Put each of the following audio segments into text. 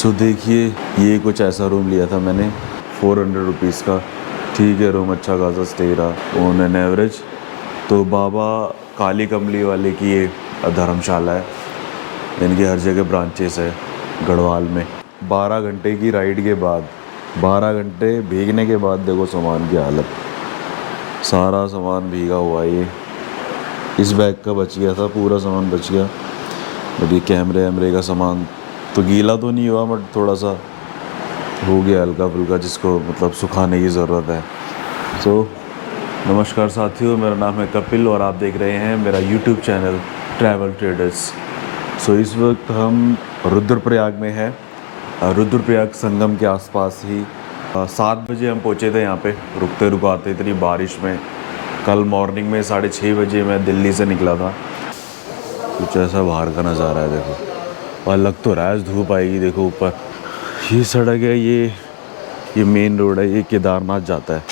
सो देखिए, ये कुछ ऐसा रूम लिया था मैंने 400 रुपीज़ का। ठीक है, रूम अच्छा खासा स्टे रहा ऑन एन एवरेज। तो बाबा काली कमली वाले की ये धर्मशाला है, इनकी हर जगह ब्रांचेस है गढ़वाल में। 12 घंटे की राइड के बाद, 12 घंटे भीगने के बाद देखो सामान की हालत, सारा सामान भीगा हुआ है। ये इस बैग का बच गया था, पूरा सामान बच गया। बट ये कैमरे वैमरे का सामान तो गीला तो नहीं हुआ, बट थोड़ा सा हो गया हल्का फुल्का, जिसको मतलब सुखाने की ज़रूरत है। सो नमस्कार साथियों, मेरा नाम है कपिल और आप देख रहे हैं मेरा यूट्यूब चैनल ट्रैवल ट्रेडर्स। सो इस वक्त हम रुद्रप्रयाग में हैं, रुद्रप्रयाग संगम के आसपास ही। 7 बजे हम पहुँचे थे यहाँ पे, रुकते रुकाते इतनी बारिश में। कल मॉर्निंग में 6:30 बजे मैं दिल्ली से निकला था। कुछ ऐसा बाहर का नज़ारा है देखो, और लग तो रहा है धूप आएगी। देखो ऊपर ये सड़क है, ये मेन रोड है, ये केदारनाथ जाता है।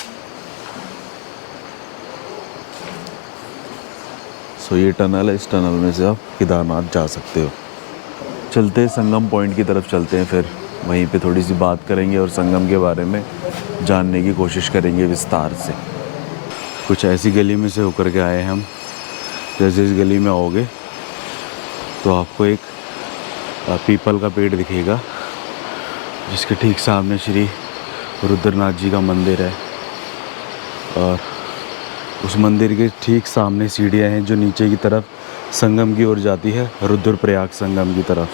सो ये टनल है, इस टनल में से आप केदारनाथ जा सकते हो। चलते संगम पॉइंट की तरफ चलते हैं, फिर वहीं पे थोड़ी सी बात करेंगे और संगम के बारे में जानने की कोशिश करेंगे विस्तार से। कुछ ऐसी गली में से होकर के आए हम। जैसे इस गली में आओगे तो आपको एक पीपल का पेड़ दिखेगा, जिसके ठीक सामने श्री रुद्रनाथ जी का मंदिर है। और उस मंदिर के ठीक सामने सीढ़ियाँ हैं जो नीचे की तरफ संगम की ओर जाती है, रुद्रप्रयाग संगम की तरफ।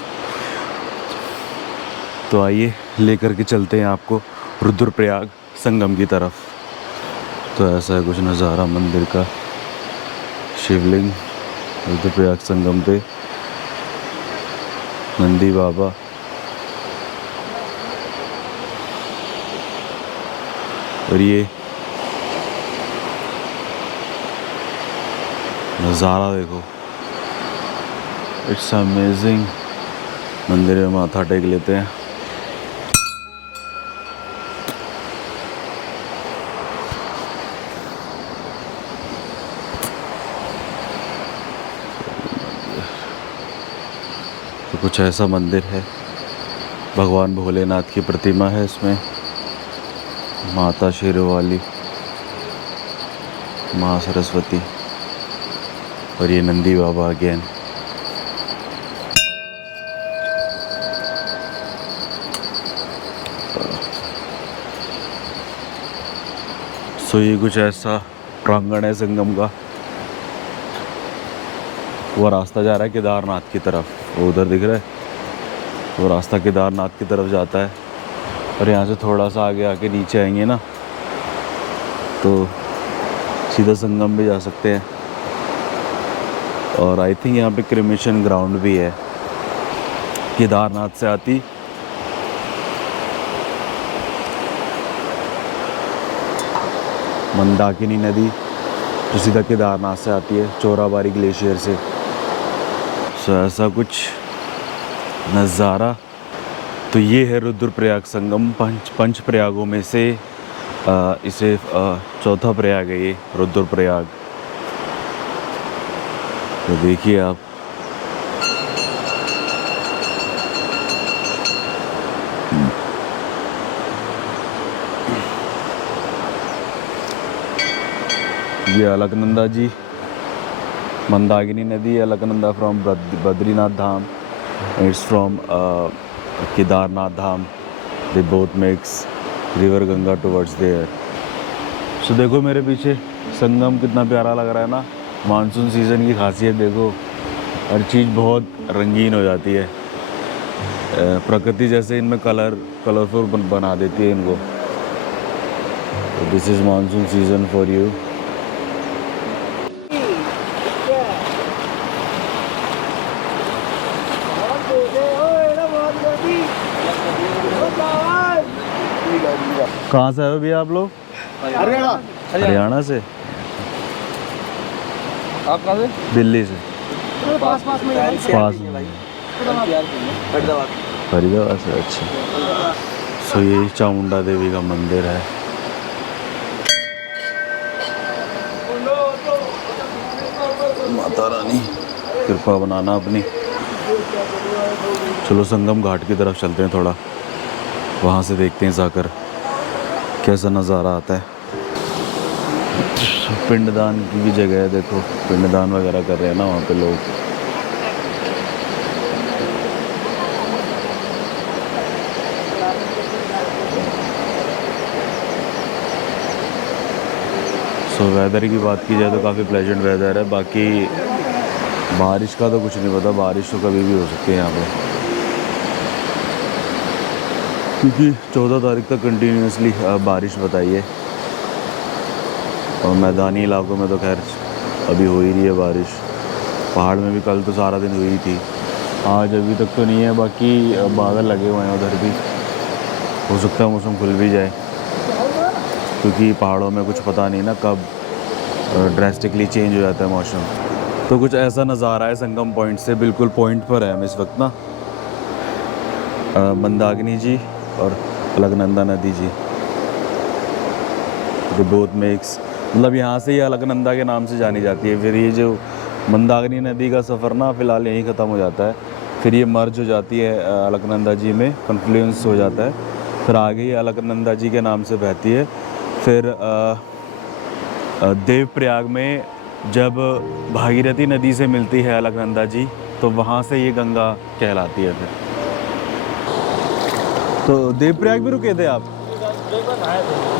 तो आइए लेकर के चलते हैं आपको रुद्रप्रयाग संगम की तरफ। तो ऐसा है कुछ नज़ारा मंदिर का, शिवलिंग रुद्रप्रयाग संगम पे, नंदी बाबा। और ये नज़ारा देखो, इट्स अमेजिंग। मंदिर में माथा टेक लेते हैं। तो कुछ ऐसा मंदिर है, भगवान भोलेनाथ की प्रतिमा है इसमें, माता शेरवाली, माँ सरस्वती और ये नंदी बाबा अगेन। सो ये कुछ ऐसा प्रांगण है संगम का। वो रास्ता जा रहा है केदारनाथ की तरफ, वो उधर दिख रहा है, वो रास्ता केदारनाथ की तरफ जाता है। और यहाँ से थोड़ा सा आगे आके नीचे आएंगे ना तो सीधा संगम भी जा सकते हैं। और आई थिंक यहाँ पे क्रिमेशन ग्राउंड भी है केदारनाथ से आती। मंदाकिनी नदी जो सीधा केदारनाथ से आती है, चोराबाड़ी ग्लेशियर से। सो ऐसा कुछ नज़ारा। तो ये है रुद्रप्रयाग संगम, पंच प्रयागों में से इसे चौथा प्रयाग है ये रुद्रप्रयाग। तो देखिए आप, ये अलकनंदा जी, मंदाकिनी नदी, Alaknanda from Badrinath Dham, it's from Kedarnath Dham. They both makes river Ganga towards there. So देखो मेरे पीछे संगम कितना प्यारा लग रहा है ना। मानसून सीज़न की खासियत देखो, हर चीज़ बहुत रंगीन हो जाती है। प्रकृति जैसे इनमें कलरफुल बना देती है इनको। This is monsoon season for you. कहाँ से आए हो भैया आप लोग? हरियाणा से। आप कहाँ से? दिल्ली से। पास में फरीदाबाद से। अच्छा। सो ये चामुंडा देवी का मंदिर है। माता रानी कृपा बनाना अपनी। चलो संगम घाट की तरफ चलते हैं थोड़ा, वहाँ से देखते हैं जाकर कैसा नज़ारा आता है। पिंडदान की भी जगह है, देखो पिंडदान वगैरह कर रहे हैं ना वहाँ पे लोग। सो वेदर की बात की जाए तो काफ़ी प्लेजेंट वेदर है, बाकी बारिश का तो कुछ नहीं पता, बारिश तो कभी भी हो सकती है यहाँ पे, क्योंकि 14 तारीख तक कंटिन्यूसली बारिश बताई है। और मैदानी इलाकों में तो खैर अभी हो ही रही है बारिश। पहाड़ में भी कल तो सारा दिन हुई थी, आज अभी तक तो नहीं है, बाकी बादल लगे हुए हैं उधर भी, हो सकता है मौसम खुल भी जाए, क्योंकि पहाड़ों में कुछ पता नहीं ना कब ड्रेस्टिकली चेंज हो जाता है मौसम। तो कुछ ऐसा नज़ारा है संगम पॉइंट से, बिल्कुल पॉइंट पर है हम इस वक्त ना। मंदाकिनी जी और अलकनंदा नदी जी, द बोथ मेक्स, मतलब यहाँ से ही अलकनंदा के नाम से जानी जाती है। फिर ये जो मंदाकिनी नदी का सफ़र ना फ़िलहाल यहीं ख़त्म हो जाता है, फिर ये मर्ज हो जाती है अलकनंदा जी में, कन्फ्लुएंस हो जाता है, फिर आगे ही अलकनंदा जी के नाम से बहती है। फिर देवप्रयाग में जब भागीरथी नदी से मिलती है अलकनंदा जी, तो वहाँ से ये गंगा कहलाती है। फिर तो देवप्रयाग भी रुके थे आप?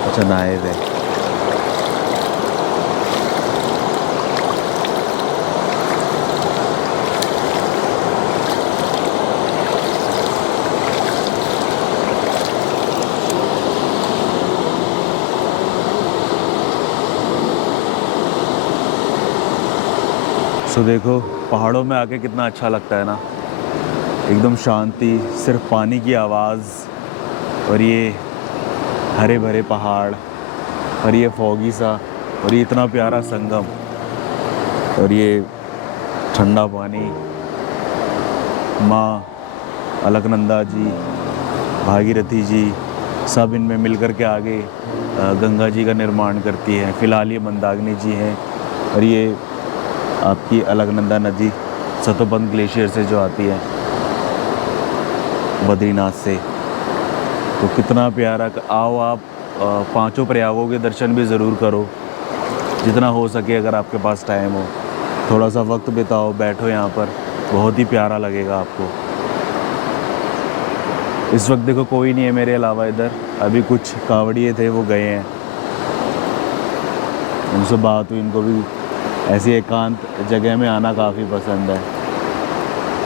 अच्छा, नहाए थे। तो देखो पहाड़ों में आके कितना अच्छा लगता है ना, एकदम शांति, सिर्फ पानी की आवाज़, और ये हरे भरे पहाड़, और ये फॉगी सा, और ये इतना प्यारा संगम, और ये ठंडा पानी। माँ अलकनंदा जी, भागीरथी जी, सब इनमें मिलकर के आगे गंगा जी का निर्माण करती है। फ़िलहाल ये मंदाकिनी जी हैं, और ये आपकी अलकनंदा नदी सतोबंध ग्लेशियर से जो आती है बद्रीनाथ से। तो कितना प्यारा, आओ आप पांचों प्रयागों के दर्शन भी ज़रूर करो, जितना हो सके, अगर आपके पास टाइम हो, थोड़ा सा वक्त बिताओ, बैठो यहाँ पर, बहुत ही प्यारा लगेगा आपको। इस वक्त देखो कोई नहीं है मेरे अलावा इधर, अभी कुछ कावड़िए थे वो गए हैं, उनसे बात हुई, इनको भी ऐसी एकांत जगह में आना काफ़ी पसंद है।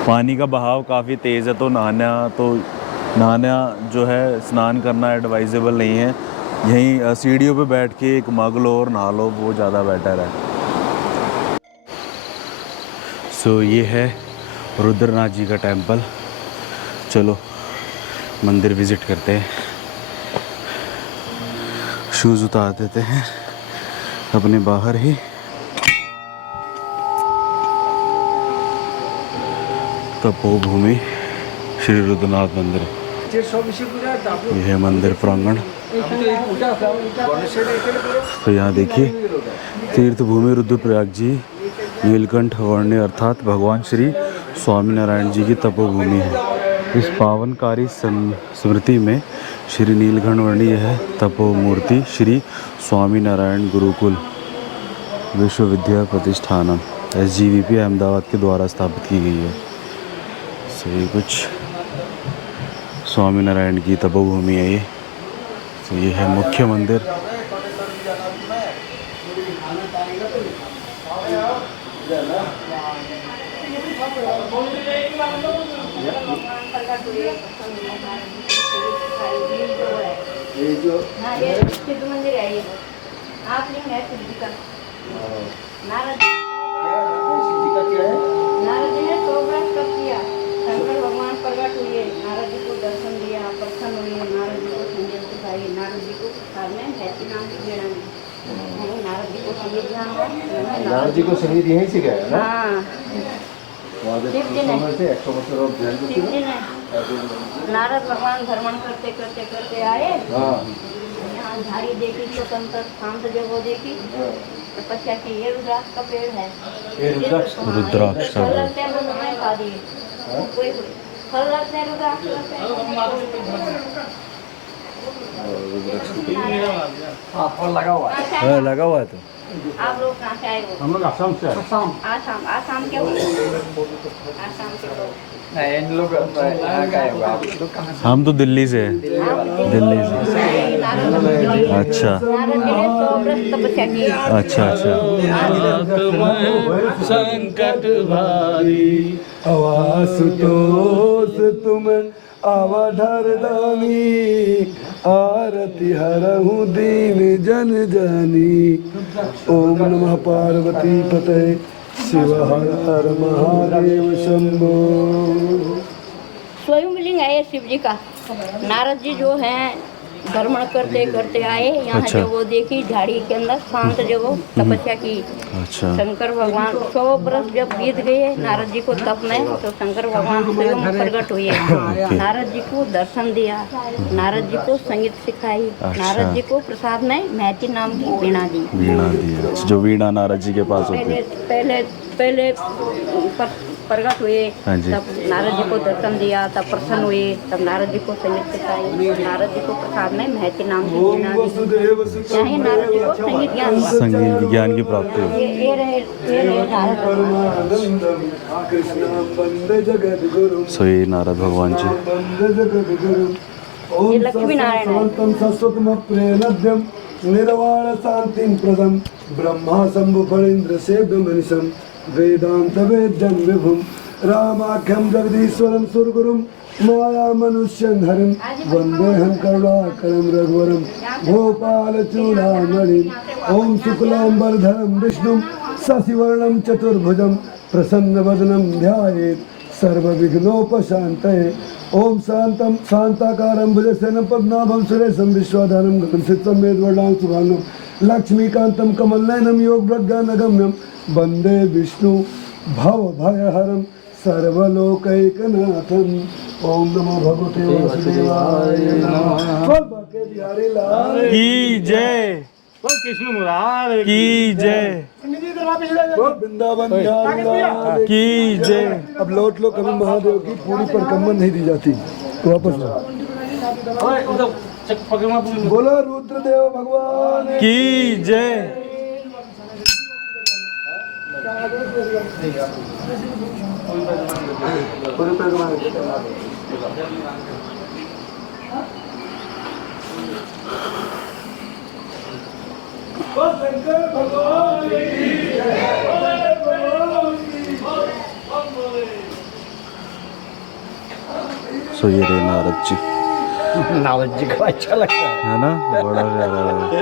पानी का बहाव काफ़ी तेज़ है, तो नहाना जो है, स्नान करना एडवाइजेबल नहीं है। यहीं सीढ़ियों पे बैठ के एक मग लो और नहा लो, वो ज़्यादा बेटर है। सो ये है रुद्रनाथ जी का टेम्पल। चलो मंदिर विज़िट करते हैं। शूज़ उतार देते हैं अपने बाहर ही। तपोभूमि श्री रुद्रनाथ मंदिर, यह है मंदिर प्रांगण। तो यहाँ देखिए, तीर्थ भूमि रुद्रप्रयाग जी, नीलकंठ वर्ण्य अर्थात भगवान श्री स्वामीनारायण जी की तपोभूमि है। इस पावनकारी स्मृति में श्री नीलकंठ वर्णीय है तपोमूर्ति श्री स्वामीनारायण गुरुकुल विश्वविद्या प्रतिष्ठानम SGVP अहमदाबाद के द्वारा स्थापित की गई है। सही कुछ स्वामीनारायण की तपोभूमि है ये। तो ये है मुख्य मंदिर। ये सिद्ध मंदिर है, ये आप लिंग है सिद्ध का। नारद जी ने 100 वर्ष तप किया, शंकर भगवान प्रकट हुए, नारद जी को दर्शन दिया, प्रसन्न हुए, नारद जी को संजय सिखाई, नारद जी को साल में हैती नाम की बेड़ा में नारद जी को संगीत नाम है, नारद जी को संगीत यहीं से गया है ना? हाँ, नारद भगवान भ्रमण करते करते करते आए, यहाँ झाड़ी देखी, स्वतंत्र शांत जगह देखी, तपस्या की। ये रुद्राक्ष का पेड़ है, रुद्राक्ष खा दिए कोई फल लगते हैं, रुद्राक्ष लगते हैं। फल लगा हुआ है। हाँ, लगा हुआ है तो आप लोग कहाँ से आए हो? हम लोग आसाम से आए। आसाम। आसाम के हो? आसाम के लोग। नहीं, इन लोग यहाँ का है। आप लोग कहाँ से? हम तो दिल्ली से हैं। दिल्ली से। अच्छा नारद जी ने 100 वर्ष तपस्या की। अच्छा अच्छा। संकट भारी आवासुतोष तुम अवधर दानी आरती हरहु दीन जन जानी। ओम नमः पार्वती पते शिव हर हर महादेव शंभो। स्वयं लिंग है ये शिव जी का। नारद जी जो हैं भ्रमण करते करते आए यहाँ अच्छा। जो वो देखी झाड़ी के अंदर शांत जो वो तपस्या की। अच्छा शंकर भगवान 100 वर्ष जब बीत गए नारद जी को तप में, तो शंकर भगवान स्वयं प्रकट हुए। नारद जी को दर्शन दिया, नारद जी को संगीत सिखाई, अच्छा। नारद जी को प्रसाद में महती नाम की वीणा दी। वीणा दिया, जो वीणा नारद जी के पास होती पहले है। पहले पहले प्रकट हुए, हाँ जी। तब नारद जी को दर्शन दिया, तब प्रसन्न हुए, तब नारद जी को संगीत सिखाई, नारद जी को प्रसाद में महती नाम की वीणा दी। यहाँ नारद जी को संगीत ज्ञान हुआ। संगीत ज्ञान की प्राप्ति हुई। ये रहे नारद भगवान। सो ये नारद भगवान जी। ये लक्ष्मी नारायण है। प्रेनद्यम निर्वाण शांतिं प्रदम ब्रह्मा शंभु फणीन्द्र सेव्य मनीषम वेदांत वेद्यं विभुम रामाख्यम जगदीश्वरम सुरगुरुम माया मनुष्यं हरिम वंदेहं करुणाकरं रघुवरम गोपाल चूड़ामणिम्। ओम शुक्लांबरधरं विष्णुं शशिवर्णं चतुर्भुजं प्रसन्नवदनं ध्यायेत् सर्वविघ्नोपशान्तये। ओम शांतं शांताकारं भुजसेनं पद्मनाभं सुरेशं विश्वधानं गगनसदृशं मेघवर्णं शुभांगं लक्ष्मीकान्तं कमलनयनं योगभ्रज्ञानगम्यं वन्दे विष्णु भवभयहरं सर्वलोकैकनाथम्। ओम नमो भगवते वासुदेवाय नमः। बोल बाके बिहारी लाल की जय, कृष्ण मुरारी की जय, बोल वृंदावन बिहारी लाल की जय। अब लौट लो, कभी महादेव की पूरी परिक्रमा नहीं दी जाती, तो वापस लो। बोलो रुद्रदेव भगवान की जय। पूरी परिक्रमा। शंकर भगवान की जय। सो ये रहे नारद जी, नारद जी को अच्छा लगता है। है ना, बड़ा प्यारा है।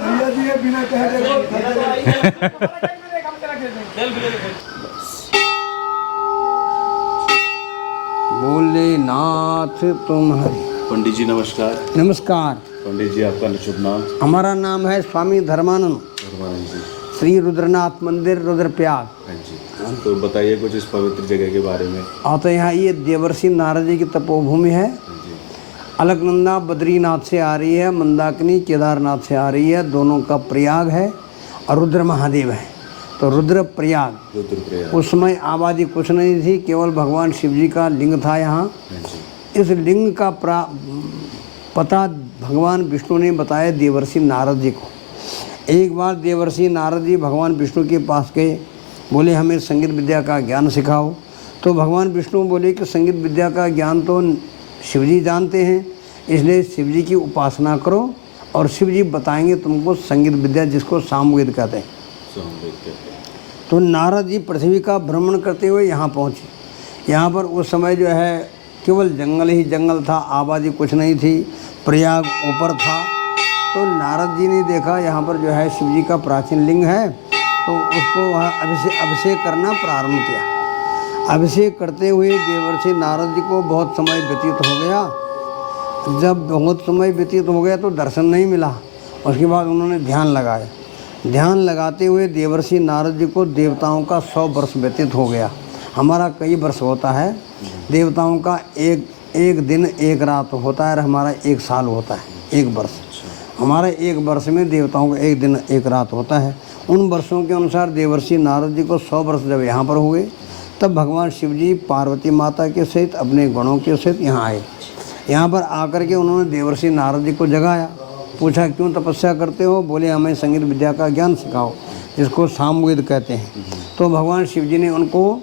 भैया जी ये बिना कहे भोलेनाथ तुम्हारी। पंडित जी नमस्कार। नमस्कार। पंडित जी आपका शुभ नाम? हमारा नाम है स्वामी धर्मानंद, धर्मानंद जी। श्री रुद्रनाथ मंदिर रुद्रप्रयाग। हाँ जी। तो बताइए कुछ इस पवित्र जगह के बारे में। तो यहाँ ये देवर्षि नारद जी की तपोभूमि है। हाँ जी। अलकनंदा बद्रीनाथ से आ रही है, मंदाकिनी केदारनाथ से आ रही है, दोनों का प्रयाग है और रुद्र महादेव है, तो रुद्र प्रयाग। रुद्रप्रयाग। उस समय आबादी कुछ नहीं थी, केवल भगवान शिव जी का लिंग था यहाँ। हाँ जी। इस लिंग का पता भगवान विष्णु ने बताया देवर्षि नारद जी को। एक बार देवर्षि नारद जी भगवान विष्णु के पास गए, बोले हमें संगीत विद्या का ज्ञान सिखाओ। तो भगवान विष्णु बोले कि संगीत विद्या का ज्ञान तो शिव जी जानते हैं, इसलिए शिव जी की उपासना करो और शिव जी बताएंगे तुमको संगीत विद्या, जिसको सामवेद कहते हैं। तो नारद जी पृथ्वी का भ्रमण करते हुए यहाँ पहुँचे। यहाँ पर उस समय जो है केवल जंगल ही जंगल था, आबादी कुछ नहीं थी, प्रयाग ऊपर था। तो नारद जी ने देखा यहाँ पर जो है शिव जी का प्राचीन लिंग है, तो उसको वहाँ अभिषेक करना प्रारंभ किया। अभिषेक करते हुए देवर्षि नारद जी को बहुत समय व्यतीत हो गया। जब बहुत समय व्यतीत हो गया तो दर्शन नहीं मिला। उसके बाद उन्होंने ध्यान लगाया। ध्यान लगाते हुए देवर्षि नारद जी को देवताओं का 100 वर्ष व्यतीत हो गया। हमारा कई वर्ष होता है, देवताओं का एक दिन एक रात होता है और हमारा एक साल होता है, एक वर्ष। हमारा एक वर्ष में देवताओं का एक दिन एक रात होता है। उन वर्षों के अनुसार देवर्षि नारद जी को 100 वर्ष जब यहाँ पर हुए, तब भगवान शिव जी पार्वती माता के सहित अपने गणों के सहित यहाँ आए। यहाँ पर आकर के उन्होंने देवर्षि नारद जी को जगाया, पूछा क्यों तपस्या करते हो? बोले हमें संगीत विद्या का ज्ञान सिखाओ, जिसको सामवेद कहते हैं। तो भगवान शिव जी ने उनको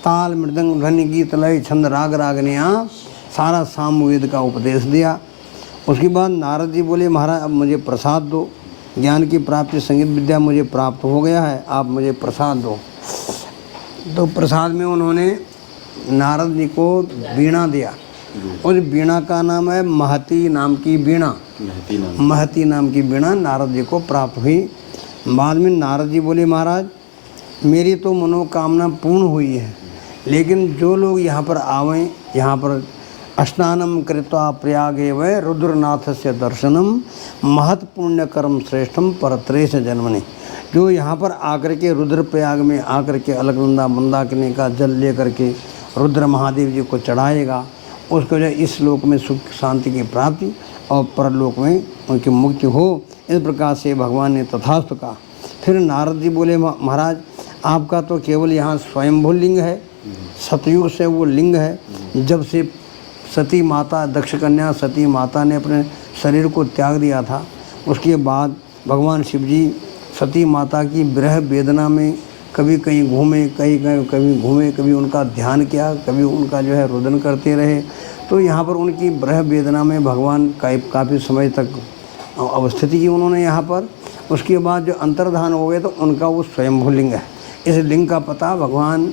ताल, मृदंग, ध्वनि, गीत, लय, छंद, राग, रागनियाँ सारा सामवेद का उपदेश दिया। उसके बाद नारद जी बोले महाराज अब मुझे प्रसाद दो, ज्ञान की प्राप्ति संगीत विद्या मुझे प्राप्त हो गया है, आप मुझे प्रसाद दो। तो प्रसाद में उन्होंने नारद जी को वीणा दिया। उस वीणा का नाम है महती नाम की वीणा। महती नाम की वीणा नारद जी को प्राप्त हुई। बाद में नारद जी बोले महाराज मेरी तो मनोकामना पूर्ण हुई है, लेकिन जो लोग यहाँ पर आवें, यहाँ पर स्नानम कृत्वा प्रयागे वै रुद्रनाथ से दर्शनम महत् पुण्य कर्म श्रेष्ठम परत्रेश जन्मनि। जो यहाँ पर आकर के रुद्रप्रयाग में आकर के अलकनंदा मंदाकिनी का जल ले करके रुद्र महादेव जी को चढ़ाएगा, उसको जो इस लोक में सुख शांति की प्राप्ति और परलोक में उनकी मुक्ति हो। इस प्रकार से भगवान ने तथास्तु कहा। फिर नारद जी बोले महाराज आपका तो केवल यहाँ स्वयंभू लिंग है, सतयुग से वो लिंग है। जब से सती माता दक्ष कन्या सती माता ने अपने शरीर को त्याग दिया था, उसके बाद भगवान शिव जी सती माता की विरह वेदना में कभी कहीं घूमे, कभी घूमे, कभी उनका ध्यान किया, कभी उनका जो है रुदन करते रहे। तो यहाँ पर उनकी विरह वेदना में भगवान काफ़ी समय तक अवस्थिति की उन्होंने यहाँ पर। उसके बाद जो अंतर्धान हो गए तो उनका वो स्वयंभू लिंग है। इस लिंग का पता भगवान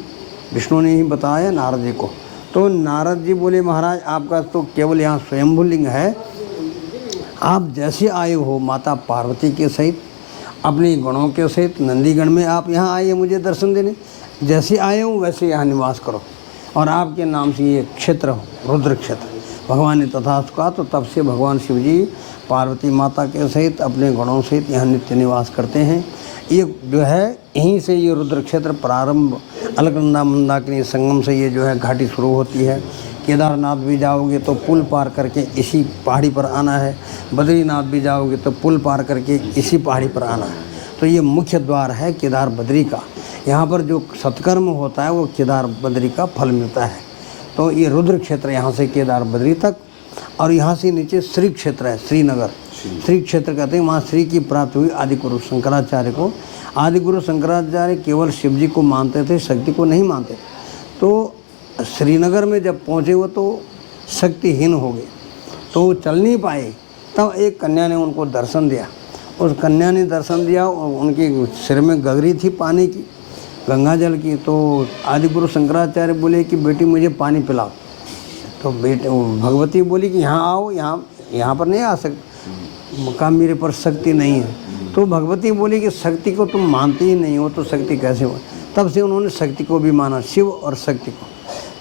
विष्णु ने ही बताया नारद जी को। तो नारद जी बोले महाराज आपका तो केवल यहाँ स्वयंभू लिंग है, आप जैसे आए हो माता पार्वती के सहित अपने गणों के सहित नंदीगण में आप यहाँ आए मुझे दर्शन देने, जैसे आए हो वैसे यहाँ निवास करो और आपके नाम से ये क्षेत्र हो रुद्र क्षेत्र। भगवान ने तथास्तु कहा। तो तब से भगवान शिव जी पार्वती माता के सहित अपने गणों सहित यहाँ नित्य निवास करते हैं। ये जो है यहीं से ये रुद्र क्षेत्र प्रारंभ अलकनंदा मंदाकिनी संगम से ये जो है घाटी शुरू होती है। केदारनाथ भी जाओगे तो पुल पार करके इसी पहाड़ी पर आना है, बद्रीनाथ भी जाओगे तो पुल पार करके इसी पहाड़ी पर आना है। तो ये मुख्य द्वार है केदार बद्री का। यहाँ पर जो सत्कर्म होता है वो केदार बद्री का फल मिलता है। तो ये रुद्र क्षेत्र यहाँ से केदार बद्री तक, और यहाँ से नीचे श्री क्षेत्र है, श्रीनगर। श्री क्षेत्र कहते हैं, वहाँ श्री की प्राप्ति हुई आदिगुरु शंकराचार्य को। आदिगुरु शंकराचार्य केवल शिव जी को मानते थे, शक्ति को नहीं मानते। तो श्रीनगर में जब पहुँचे वो तो शक्तिहीन हो गए, तो वो चल नहीं पाए। तब एक कन्या ने उनको दर्शन दिया। उस कन्या ने दर्शन दिया, उनके सिर में गगरी थी पानी की, गंगा जल की। तो आदिगुरु शंकराचार्य बोले कि बेटी मुझे पानी पिलाओ। तो बेटे भगवती बोली कि यहाँ आओ, यहाँ पर नहीं आ सकते, कहा मेरे पर शक्ति नहीं है। तो भगवती बोली कि शक्ति को तुम मानते ही नहीं हो तो शक्ति कैसे हो। तब से उन्होंने शक्ति को भी माना, शिव और शक्ति को।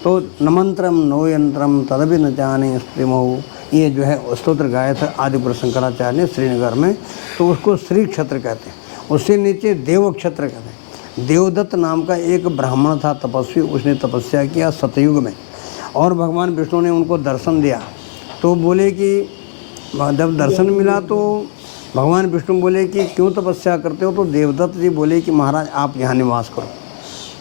तो नमंत्रम नो यंत्रम तदपि न जाने स्त्रीमो, ये जो है स्तोत्र गाया था आदिगुरु शंकराचार्य ने श्रीनगर में। तो उसको श्री क्षेत्र कहते हैं। उससे नीचे देव क्षेत्र कहते हैं। देवदत्त नाम का एक ब्राह्मण था तपस्वी, उसने तपस्या किया सतयुग में, और भगवान विष्णु ने उनको दर्शन दिया। तो बोले कि जब दर्शन मिला तो भगवान विष्णु बोले कि क्यों तपस्या करते हो। तो देवदत्त जी बोले कि महाराज आप यहाँ निवास करो।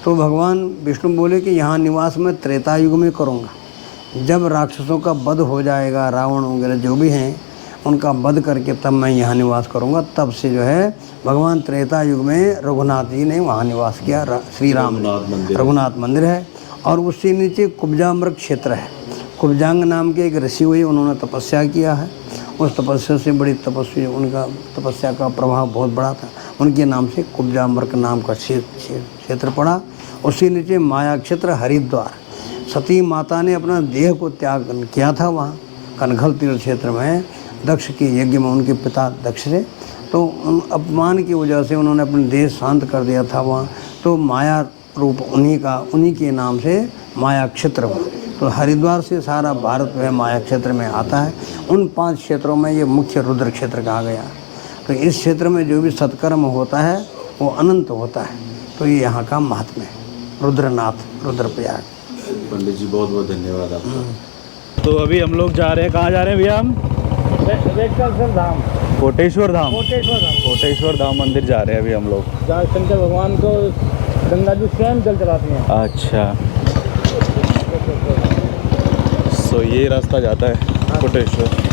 तो भगवान विष्णु बोले कि यहाँ निवास मैं त्रेता युग में करूँगा, जब राक्षसों का वध हो जाएगा, रावण वगैरह जो भी हैं उनका वध करके तब मैं यहाँ निवास करूँगा। तब से जो है भगवान त्रेता युग में रघुनाथ जी ने वहाँ निवास किया। श्री राम रघुनाथ मंदिर है। और उससे नीचे कुब्जाम्बर क्षेत्र है। कुब्जांग नाम के एक ऋषि हुए, उन्होंने तपस्या किया है। उस तपस्या से बड़ी तपस्वी, उनका तपस्या का प्रभाव बहुत बड़ा था, उनके नाम से कुब्जाम्बर का नाम का क्षेत्र पड़ा। उससे नीचे माया क्षेत्र हरिद्वार। सती माता ने अपना देह को त्याग किया था वहाँ कनखल तीर्थ क्षेत्र में, दक्ष के यज्ञ में उनके पिता दक्ष से। तो उन अपमान की वजह से उन्होंने अपना देह शांत कर दिया था वहाँ। तो माया रूप उन्हीं के नाम से माया क्षेत्र हुआ। तो हरिद्वार से सारा भारत में माया क्षेत्र में आता है। उन 5 क्षेत्रों में ये मुख्य रुद्र क्षेत्र कहा गया। तो इस क्षेत्र में जो भी सत्कर्म होता है वो अनंत होता है। तो ये यहाँ का महात्म्य है, रुद्रनाथ रुद्रप्रयाग। पंडित जी बहुत बहुत धन्यवाद आपका। तो अभी हम लोग जा रहे हैं, कहाँ जा रहे हैं भैया हम? वेंकटेश्वर धाम, कोटेश्वर धाम। कोटेश्वर धाम, कोटेश्वर धाम मंदिर जा रहे हैं अभी हम लोग। जहाँ शंकर भगवान को गंगा जी स्वयं जल चढ़ाती हैं। अच्छा, सो ये रास्ता जाता है कोटेश्वर।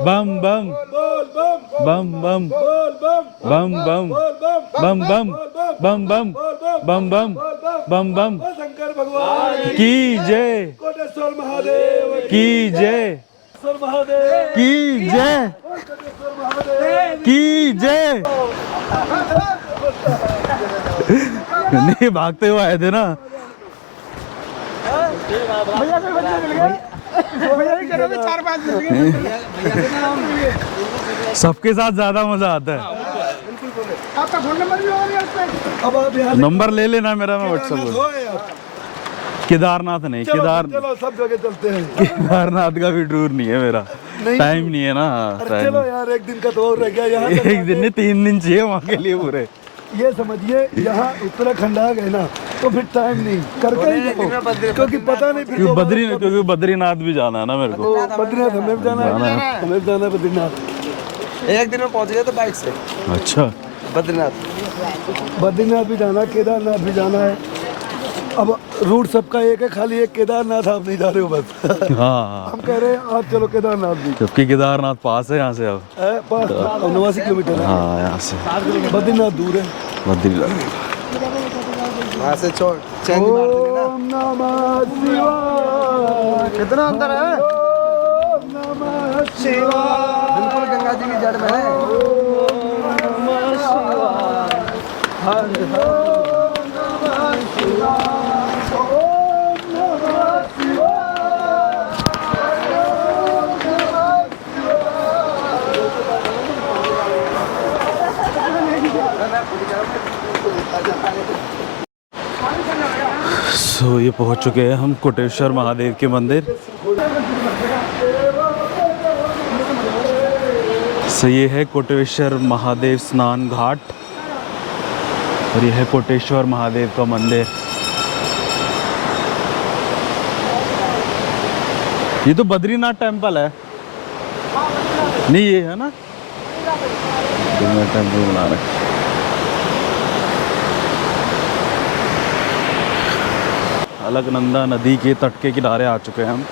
बम बम बम बम बम बम बम बम बम बम बम बम बम बम शंकर भगवान की जय, कोटेश्वर महादेव की जय, महादेव की जय, की जय। नहीं, भागते हुए आए थे ना। सबके साथ ज्यादा मजा आता है। आपका फोन नंबर भी होगा अब आप यहाँ नंबर ले लेना मेरा, मैं व्हाट्सएप पर। केदारनाथ नहीं, चलो सब जगह चलते हैं। केदारनाथ का भी टूर नहीं है मेरा, टाइम नहीं है ना। अरे चलो यार, एक दिन का तो और रह गया यहाँ तक एक दिन नहीं, 3 दिन चाहिए वहाँ के लिए पूरे। ये समझिए, यहाँ उत्तराखंड आ गए ना तो फिर टाइम नहीं करके ही जाओ, क्योंकि पता नहीं फिर क्योंकि बद्रीनाथ भी जाना है ना मेरे को। बद्रीनाथ हमें भी जाना है, हमें भी जाना है बद्रीनाथ। एक दिन में पहुंच गए तो बाइक से अच्छा, बद्रीनाथ भी जाना है, केदारनाथ भी जाना है। अब रूट सबका एक है, खाली एक केदारनाथ आप नहीं जा रहे हो बस। हाँ, हम कह रहे हैं आप चलो केदारनाथ भी। जबकि केदारनाथ पास है यहाँ से। अब पास 89 किलोमीटर है। हाँ, यहाँ से बद्रीनाथ दूर है। बद्रीनाथ वहाँ से ओम नमः शिवाय। कितना अंदर है? ओम नमः शिवाय। बिल्कुल गंगा जी की जड़ में है। सो ये पहुंच चुके हैं हम कोटेश्वर महादेव के मंदिर। सो ये है कोटेश्वर महादेव स्नान घाट और ये है कोटेश्वर महादेव का मंदिर। ये तो बद्रीनाथ टेम्पल है नहीं, ये है ना बद्रीनाथ टेम्पल बना रहे। अलकनंदा नदी के तट के किनारे आ चुके हैं हम।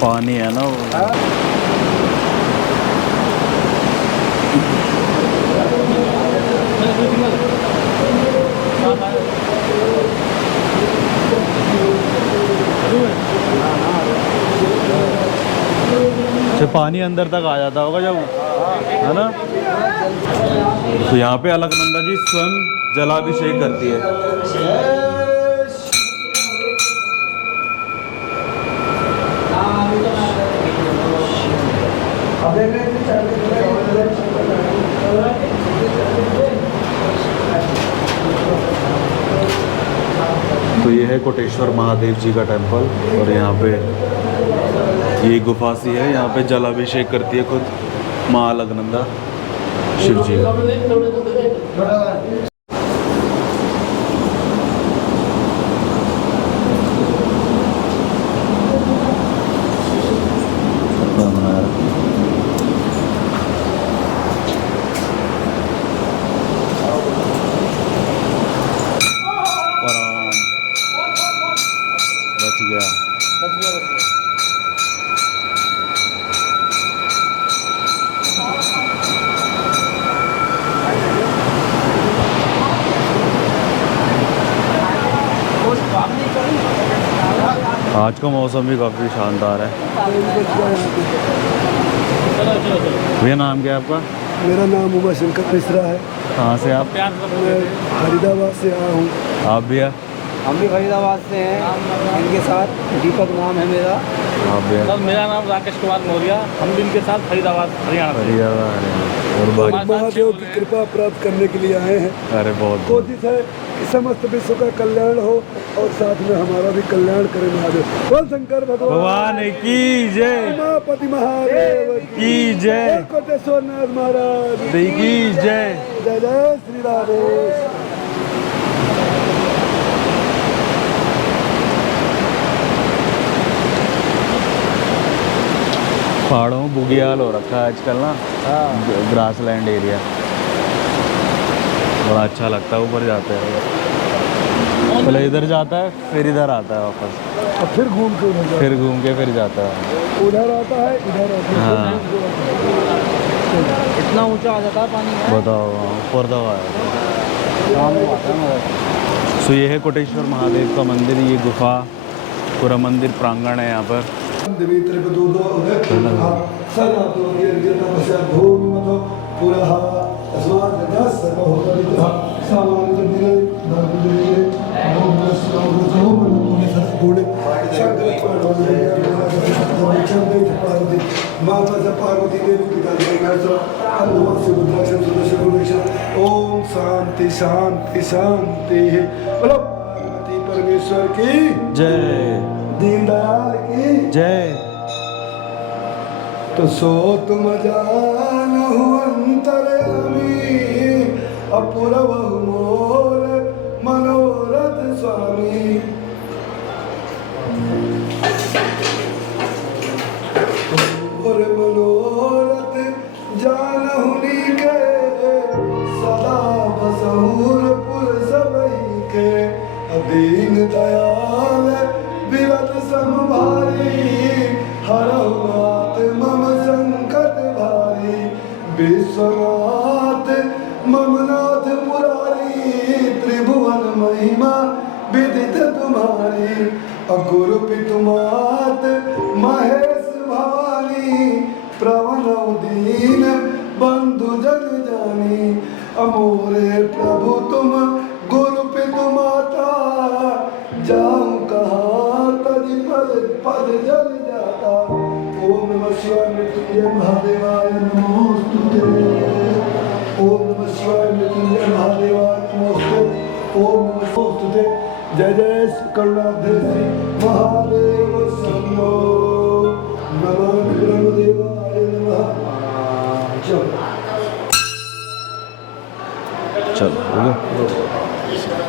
पानी है ना वो। पानी अंदर तक आ जाता होगा जब, है ना। तो यहाँ पे अलकनंदा जी स्वयं जलाभिषेक करती है। तो ये है कोटेश्वर महादेव जी का टेम्पल और यहाँ पे ये गुफा सी है, यहाँ पे जलाभिषेक करती है खुद माँ अलकनंदा शिव जी। बच गया। आज का मौसम भी काफ़ी शानदार है। भैया नाम क्या है आपका? मेरा नाम उमा शंकर मिश्रा है। कहाँ से आप? मैं फरीदाबाद से आया हूँ। आप भैया? हम भी फरीदाबाद से हैं, इनके साथ दीपक नाम है मेरा। आप भैया? सर मेरा नाम राकेश कुमार मौर्य, हम भी इनके साथ फरीदाबाद हरियाणा से। और बाकी महादेव की कृपा प्राप्त करने के लिए आए हैं। अरे बहुत कोशिश है कि समस्त विश्व का कल्याण हो और साथ में हमारा भी कल्याण करे महादेव। बोल शंकर भगवान की जय, उमापति महादेव की जय, कोटेश्वर नाथ महाराज की जय। जय जय श्री राधे। पहाड़ों में बुगियाल हो रखा है आजकल ना, ग्रासलैंड एरिया बड़ा अच्छा लगता है। ऊपर जाते हैं, पहले इधर जाता है फिर इधर आता है वापस, अब फिर घूम के उधर जाओ। फिर घूम के फिर जाता है। उधर आता है इधर आता है। हाँ इतना ऊंचा आ जाता है पानी। बताओ, ऊपर दवा है। सो ये है कोटेश्वर महादेव का मंदिर, ये गुफा पूरा मंदिर प्रांगण है यहाँ पर। माता पार्वती देवी पिता ओम शांति शांति शांति। बोलो पार्वती परमेश्वर की जय, दीनदयाल की जय। तो सो तुम जानहु अंतर्यामी अपूर्व मोर मनोरथ स्वामी। और मनोरथ जानहु नीके सदा बसहुर पुर सबई के। अदीन दयाल विरत समभारी हरहु नाथ मम संकट भारी। विश्वनाथ मम नाथ पुरारी त्रिभुवन महिमा विदित तुम्हारी। अगुरु पितुमात महेश भवानी प्रवण दीन बंधु जग जानी। अमोरे प्रभु तुम गुरु पितु माता जाऊं कहाँ तज पद जल जाता। ओम नमः शिवाय मृत्युंजय महादेवाय नमोस्तुते। ओम नमः शिवाय मृत्युंजय महादेवाय नमोस्तुते। ओम नमः नमोस्तुते। जय जय करुणाब्धे श्री महादेव शंभो। नमः ब्रह्मदेवाय नमः। चलो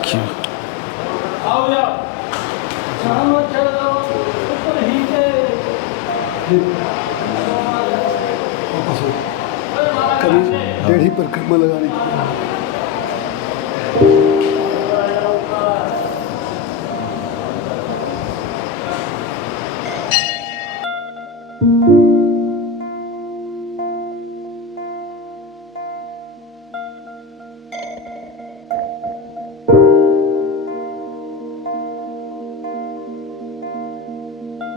क्यों कभी टेढ़ी परिक्रमा लगाने की